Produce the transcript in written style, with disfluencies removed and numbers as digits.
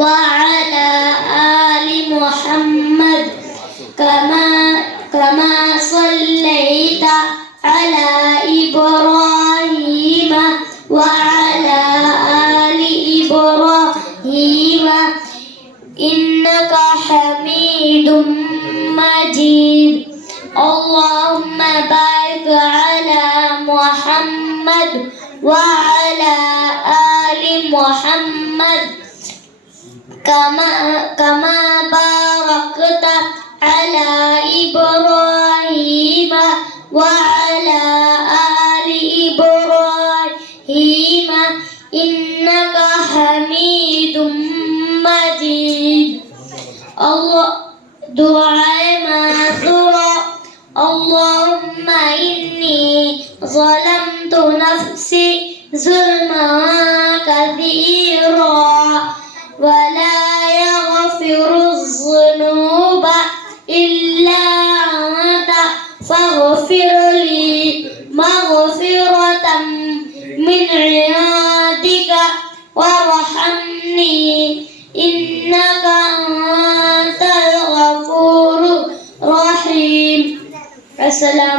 وعلى آل محمد كما صليت على إبراهيم وعلى آل إبراهيم إنك حميد مجيد اللهم بارك على محمد وعلى آل محمد كما باركت على إبراهيم وعلى آل إبراهيم إنك حميد مجيد دعاء ماثورة اللهم إني ظلمت نفسي ظلما كثيرا ولا يغفر الذنوب إلا أنت فاغفر لي مغفرة من عندك وارحمني إنك أنت الغفور الرحيم. السلام